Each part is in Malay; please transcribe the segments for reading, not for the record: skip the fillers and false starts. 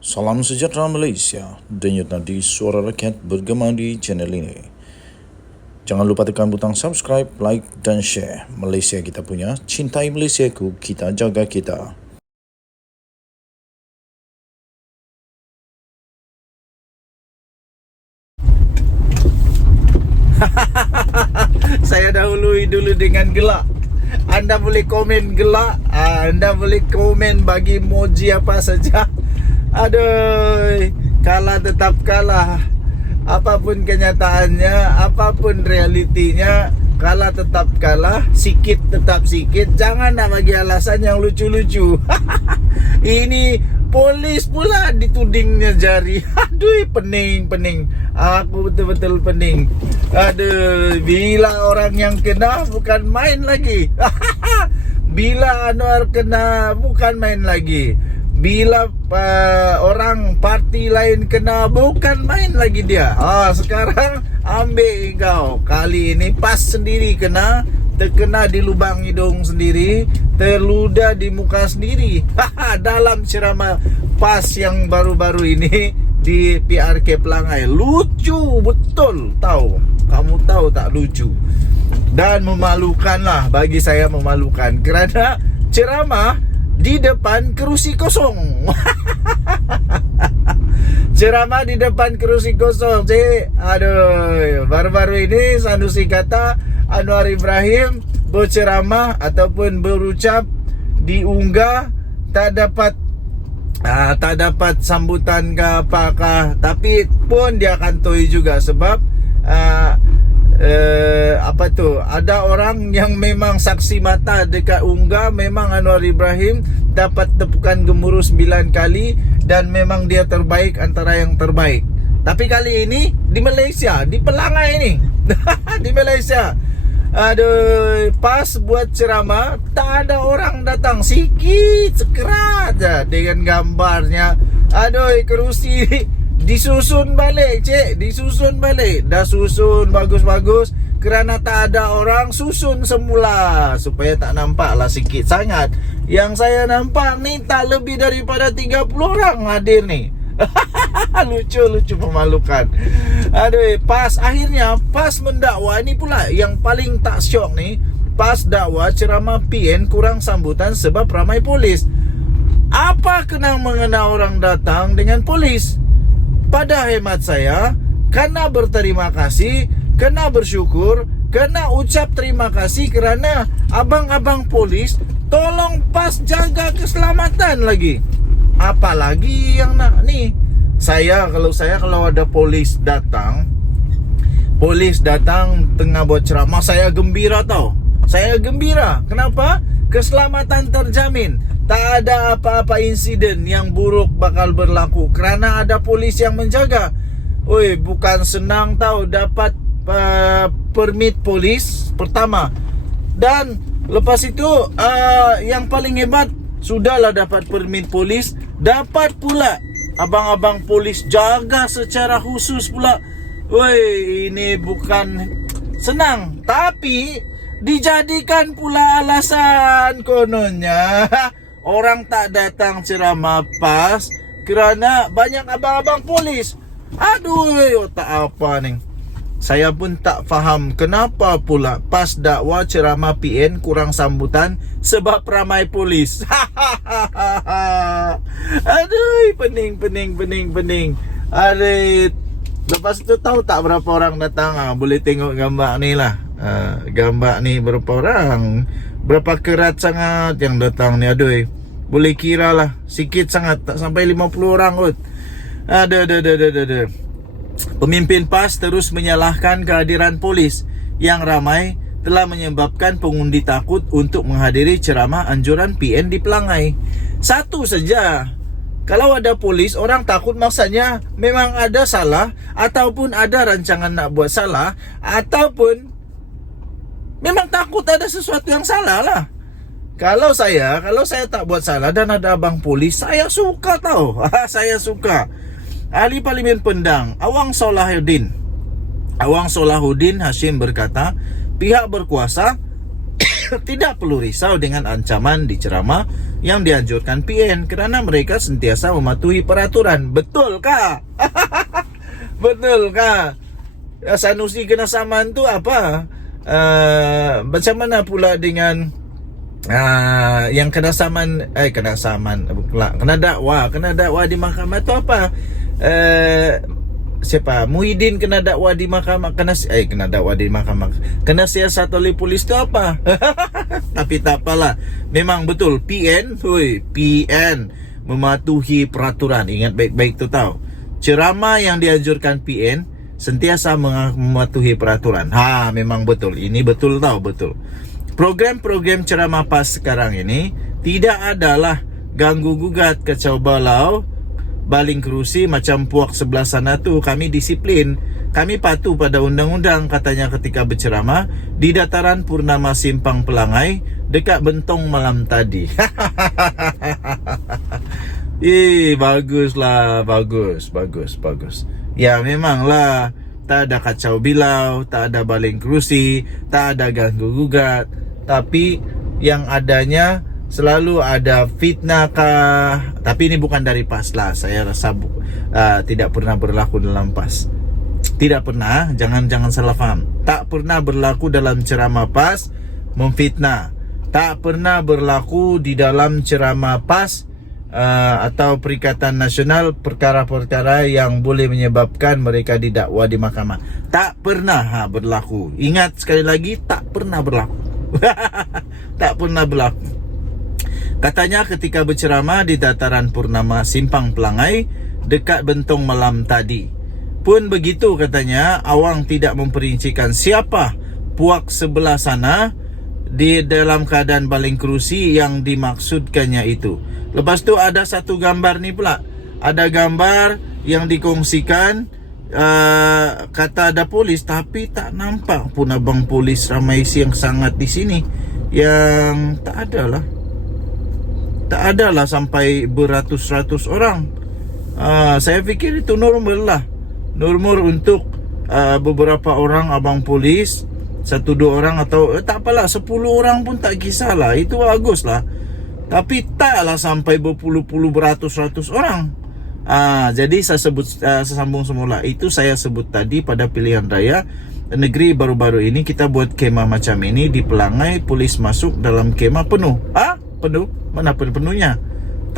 Salam sejahtera Malaysia, denyut nadi suara rakyat bergema di channel ini. Jangan lupa tekan butang subscribe, like dan share. Malaysia kita punya, cintai Malaysiaku, kita jaga kita. Saya dahului dulu dengan gelak. Anda boleh komen gelak, Anda boleh komen bagi emoji apa saja. Aduh, kalah tetap kalah. Apapun kenyataannya, apapun realitinya, kalah tetap kalah, sikit tetap sikit. Jangan nak bagi alasan yang lucu-lucu. Ini polis pula ditudingnya jari. Aduh, pening. Aku betul-betul pening. Aduh, bila orang yang kena bukan main lagi. Bila Anwar kena bukan main lagi. Bila orang parti lain kena bukan main lagi dia. Sekarang ambil kau. Kali ini pas sendiri kena, terkena di lubang hidung sendiri, terludah di muka sendiri. Dalam ceramah pas yang baru-baru ini di PRK Pelangai. Lucu betul, tahu. Kamu tahu tak lucu? Dan memalukan lah, bagi saya memalukan, kerana ceramah di depan kerusi kosong. Ceramah di depan kerusi kosong. Aduh, baru-baru ini Sanusi kata Anwar Ibrahim berceramah ataupun berucap diunggah tak dapat sambutan ke apakah, tapi pun dia kantoi juga sebab ada orang yang memang saksi mata dekat unggah. Memang Anwar Ibrahim dapat tepukan gemuruh 9 kali dan memang dia terbaik antara yang terbaik. Tapi kali ini di Malaysia, di Pelangai ini. Di Malaysia, aduh, pas buat ceramah tak ada orang datang, sikit sekerat aja dengan gambarnya. Aduh, kerusi disusun balik, disusun balik. Dah susun bagus-bagus, kerana tak ada orang, susun semula supaya tak nampak lah sikit sangat. Yang saya nampak ni tak lebih daripada 30 orang hadir ni. Lucu memalukan. Aduh, akhirnya pas mendakwa ni pula yang paling tak syok ni. Pas dakwa ceramah PN kurang sambutan sebab ramai polis. Apa kena mengena orang datang dengan polis? Pada hemat saya, kena berterima kasih, kena bersyukur, kena ucap terima kasih kerana abang-abang polis tolong pas jaga keselamatan lagi. Apalagi yang nak ni. Kalau ada polis datang tengah buat ceramah, saya gembira tau. Saya gembira. Kenapa? Keselamatan terjamin. Tak ada apa-apa insiden yang buruk bakal berlaku kerana ada polis yang menjaga. Oi, bukan senang tau dapat permit polis pertama. Dan lepas itu yang paling hebat, sudahlah dapat permit polis, dapat pula abang-abang polis jaga secara khusus pula. Woi, ini bukan senang, tapi dijadikan pula alasan kononnya orang tak datang ceramah pas kerana banyak abang-abang polis. Aduh, otak apa ni? Saya pun tak faham kenapa pula pas dakwa ceramah PN kurang sambutan sebab ramai polis. Aduh, pening. Aduh, lepas tu tahu tak berapa orang datang? Boleh tengok gambar ni lah. Gambar ni berapa orang, berapa kerat sangat yang datang ni. Aduh, boleh kira lah, sikit sangat, tak sampai 50 orang kot. Aduh. Pemimpin PAS terus menyalahkan kehadiran polis yang ramai telah menyebabkan pengundi takut untuk menghadiri ceramah anjuran PN di Pelangai. Satu saja, kalau ada polis, orang takut maksudnya memang ada salah, ataupun ada rancangan nak buat salah, ataupun memang takut ada sesuatu yang salah lah. Kalau saya tak buat salah dan ada abang polis, saya suka tau. Saya suka. Ahli Parlimen Pendang Awang Salahuddin Hashim berkata, pihak berkuasa tidak perlu risau dengan ancaman di ceramah yang dianjurkan PN kerana mereka sentiasa mematuhi peraturan. Betul kah? Betul kah? Sanusi kena saman tu apa? Macam mana pula dengan yang kena dakwa di mahkamah tu apa? Siapa? Muhyiddin kena dakwa di mahkamah, kena dakwa di mahkamah, kena siasat oleh polis tu apa? Tapi tak apalah, memang betul PN mematuhi peraturan. Ingat baik-baik tu tahu. Ceramah yang dianjurkan PN sentiasa mematuhi peraturan. Memang betul. Ini betul tahu, betul. Program-program ceramah PAS sekarang ini tidak adalah ganggu gugat, kacau balau, baling kerusi macam puak sebelah sana tu. Kami disiplin, kami patuh pada undang-undang, katanya ketika berceramah di dataran Purnama Simpang Pelangai dekat Bentong malam tadi. Baguslah, bagus. Ya memanglah, tak ada kacau bilau, tak ada baling kerusi, tak ada ganggu gugat, tapi yang adanya selalu ada fitnah kah. Tapi ini bukan dari PAS lah. Saya rasa tidak pernah berlaku dalam PAS. Tidak pernah, jangan salah faham. Tak pernah berlaku dalam ceramah PAS memfitnah. Tak pernah berlaku di dalam ceramah PAS atau Perikatan Nasional perkara-perkara yang boleh menyebabkan mereka didakwa di mahkamah. Tak pernah berlaku. Ingat sekali lagi, tak pernah berlaku. Tak pernah berlaku. Katanya ketika berceramah di dataran Purnama Simpang Pelangai dekat Bentong malam tadi pun begitu, katanya. Awang tidak memperincikan siapa puak sebelah sana di dalam keadaan baling kerusi yang dimaksudkannya itu. Lepas tu ada satu gambar ni pula. Ada gambar yang dikongsikan, kata ada polis, tapi tak nampak pun abang polis ramai yang sangat di sini. Yang tak adalah sampai beratus-ratus orang. Saya fikir itu normal lah. Normal untuk beberapa orang abang polis, 1-2 orang atau tak apalah, 10 orang pun tak kisahlah. Itu bagus lah. Tapi taklah sampai berpuluh-puluh, beratus-ratus orang. Jadi saya sambung semula. Itu saya sebut tadi pada pilihan raya negeri baru-baru ini kita buat kemah macam ini di Pelangai, polis masuk dalam kemah penuh. Penuh? Mana penuhnya?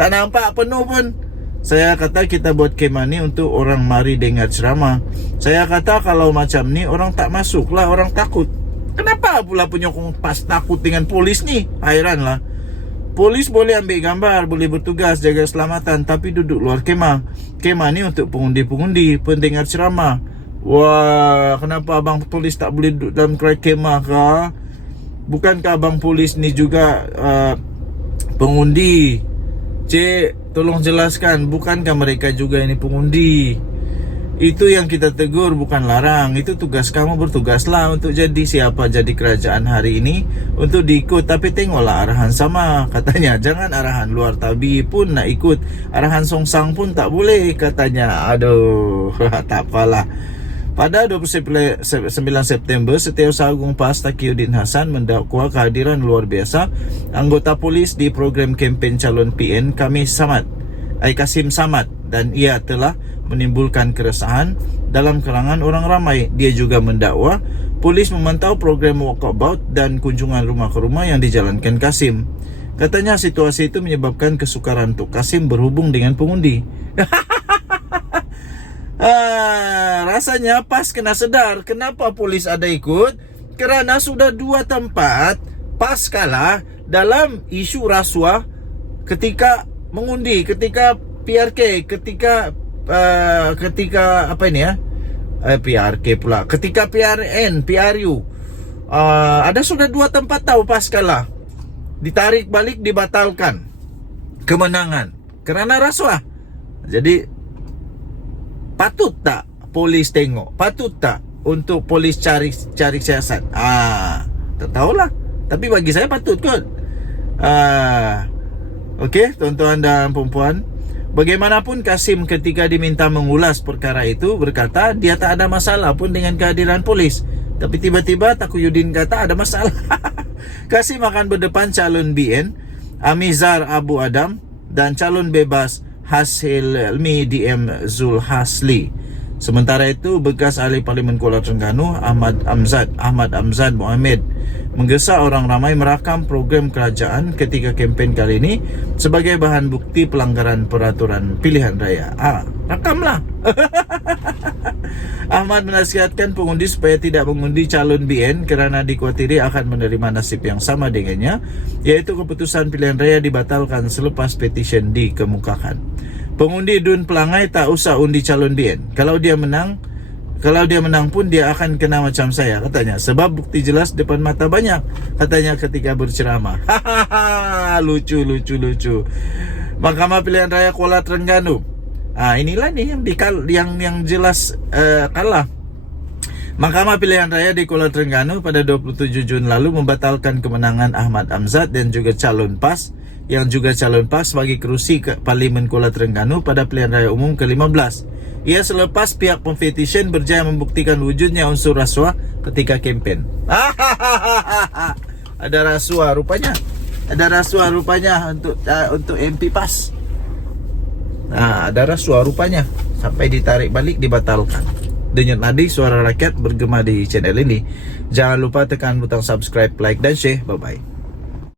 Tak nampak penuh pun. Saya kata kita buat kemah ni untuk orang mari dengar ceramah. Saya kata kalau macam ni orang tak masuk lah, orang takut. Kenapa pula penyokong PAS takut dengan polis ni? Hairanlah. Polis boleh ambil gambar, boleh bertugas jaga keselamatan, tapi duduk luar kemah. Kemah ni untuk pengundi-pengundi, pendengar ceramah. Wah, kenapa abang polis tak boleh duduk dalam kemah kah? Bukankah abang polis ni juga pengundi? Cik, tolong jelaskan, bukankah mereka juga ini pengundi? Itu yang kita tegur, bukan larang. Itu tugas kamu, bertugaslah untuk jadi siapa jadi kerajaan hari ini, untuk diikut. Tapi tengoklah arahan sama, katanya. Jangan arahan luar tabi pun nak ikut, arahan songsang pun tak boleh, katanya. Aduh, tak apalah. Pada 29 September, Setiausaha Agung PAS Taqiyuddin Hasan mendakwa kehadiran luar biasa anggota polis di program kempen calon PN Kasim Samad, dan ia telah menimbulkan keresahan dalam kalangan orang ramai. Dia juga mendakwa polis memantau program walkabout dan kunjungan rumah ke rumah yang dijalankan Kasim. Katanya situasi itu menyebabkan kesukaran untuk Kasim berhubung dengan pengundi. Rasanya PAS kena sedar kenapa polis ada ikut, kerana sudah 2 tempat PAS kalah dalam isu rasuah ketika mengundi, ketika PRK, ketika apa ini ya? PRK pula. Ketika PRN, PRU. Ada sudah 2 tempat tahu PAS kalah. Ditarik balik, dibatalkan kemenangan kerana rasuah. Jadi patut tak polis tengok? Patut tak untuk polis cari siasat? Tak tahulah. Tapi bagi saya patut kot. Okey, tuan-tuan dan puan-puan, bagaimanapun Kasim ketika diminta mengulas perkara itu berkata dia tak ada masalah pun dengan kehadiran polis. Tapi tiba-tiba Taqiyuddin kata ada masalah. Kasim akan berdepan calon BN Amizar Abu Adam, dan calon bebas Hasilmi DM Zulhasli. Sementara itu, bekas ahli Parlimen Kuala Terengganu Ahmad Amzad Mohamed menggesa orang ramai merakam program kerajaan ketika kempen kali ini sebagai bahan bukti pelanggaran peraturan pilihan raya. Rakamlah. Ahmad menasihatkan pengundi supaya tidak mengundi calon BN kerana dikhawatiri akan menerima nasib yang sama dengannya, iaitu keputusan pilihan raya dibatalkan selepas petisyen dikemukakan. Pengundi Dun Pelangai tak usah undi calon BN. Kalau dia menang pun dia akan kena macam saya, katanya. Sebab bukti jelas depan mata banyak, katanya ketika berceramah. Lucu. Mahkamah Pilihan Raya Kuala Terengganu. Inilah nih yang jelas kalah. Mahkamah Pilihan Raya di Kuala Terengganu pada 27 Jun lalu membatalkan kemenangan Ahmad Amzad dan juga calon PAS bagi kerusi Parlimen Kuala Terengganu pada pilihan raya umum ke-15. Ia selepas pihak pempetisyen berjaya membuktikan wujudnya unsur rasuah ketika kempen. Ada rasuah rupanya untuk MP PAS. Ada rasuah rupanya, sampai ditarik balik, dibatalkan. Denyut nadi suara rakyat bergema di channel ini. Jangan lupa tekan butang subscribe, like dan share. Bye bye.